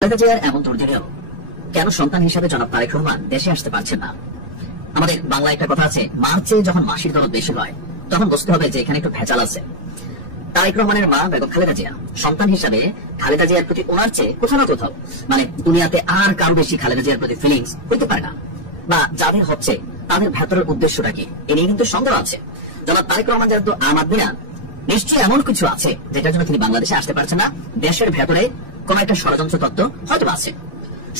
খালেদা জিয়ার এমন দুর্দিনেও কেন সন্তান হিসাবে জনাব তারেক রহমান দেশে আসতে পারছেন না? আমাদের বাংলা একটা কথা আছে, মার্চে যখন মাসির দরদ বেশি হয় তখন বুঝতে হবে যে এখানে একটু ভেজাল আছে। তারেক রহমানের মা বেগম খালেদা জিয়া সন্তান হিসাবে খালেদা জিয়ার প্রতি ওনার চেয়ে কোথাও না কোথাও দুনিয়াতে আর কারো বেশি খালেদা জিয়ার প্রতি ফিলিংস হইতে পারে না, বা যাদের হচ্ছে তাদের ভেতরের উদ্দেশ্যটা কি এ নিয়ে কিন্তু সন্দেহ আছে। জনাব তারেক রহমান যেহেতু আম আদমি না, নিশ্চয়ই এমন কিছু আছে যেটার জন্য তিনি বাংলাদেশে আসতে পারছেন না। দেশের ভেতরে কোন একটা ষড়যন্ত্র তত্ত্ব হয়তো আছে।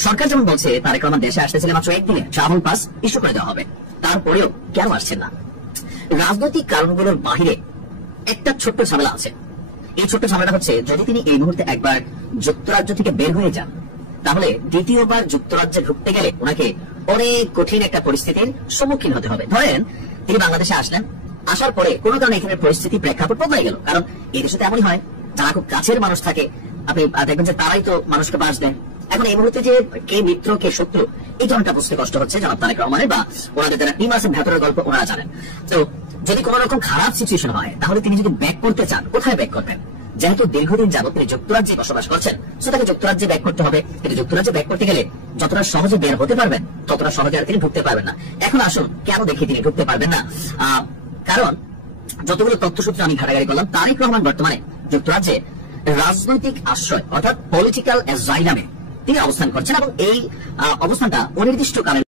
সরকার যেমন বলছে তারেক রহমান দেশে আসতেছিলেন মাত্র একদিনে ট্রাভেল পাস ইস্যু করে দেওয়া হবে, তারপরেও কেন আসছেন না? রাজনৈতিক কারণগুলোর বাহিরে একটা ছোট্ট ঝামেলা আছে। এই ছোট্ট ঝামেলাটা হচ্ছে, যদি তিনি এই মুহূর্তে একবার যুক্তরাজ্য থেকে বের হয়ে যান, তাহলে দ্বিতীয়বার যুক্তরাজ্যে ঢুকতে গেলে ওনাকে অনেক কঠিন একটা পরিস্থিতির সম্মুখীন হতে হবে। ধরেন তিনি বাংলাদেশে আসলেন, আসার পরে কোনো কারণে এখানে পরিস্থিতি প্রেক্ষাপট বদলে গেল, কারণ এই দেশে তো এমনই হয়, যারা খুব কাছের মানুষ থাকে আপনি দেখবেন যে তারাই তো মানুষকে বাস দেন। এখন এই মুহূর্তে যে কে মিত্র কে শত্রু এই ধরনটা বুঝতে কষ্ট হচ্ছে জনাব তারেক রহমানের, বা ওনাদের যারা টিম আছে ভেতরের গল্প ওনারা জানেন। তো যদি কোন রকম খারাপ সিচুয়েশন হয়, তাহলে তিনি যদি ব্যাক করতে চান কোথায় ব্যাক করবেন? যেহেতু দীর্ঘদিন যাবত তিনি যুক্তরাজ্যে বসবাস করছেন, সো তাকে যুক্তরাজ্যে ব্যাক করতে হবে। কিন্তু যুক্তরাজ্যে ব্যাক করতে গেলে যতটা সহজে বের হতে পারবেন ততটা সহজে আর তিনি ঢুকতে পারবেন না। এখন আসুন কেন দেখি তিনি ঢুকতে পারবেন না? কারণ যতগুলো তথ্যসূত্র আমি ঘাটাঘাটি করলাম, তারেক রহমান বর্তমানে যুক্তরাজ্যে রাজনৈতিক আশ্রয় অর্থাৎ পলিটিক্যাল অ্যাজাইলামে তিনি অবস্থান করছেন, এবং এই অবস্থানটা অনির্দিষ্ট কারণে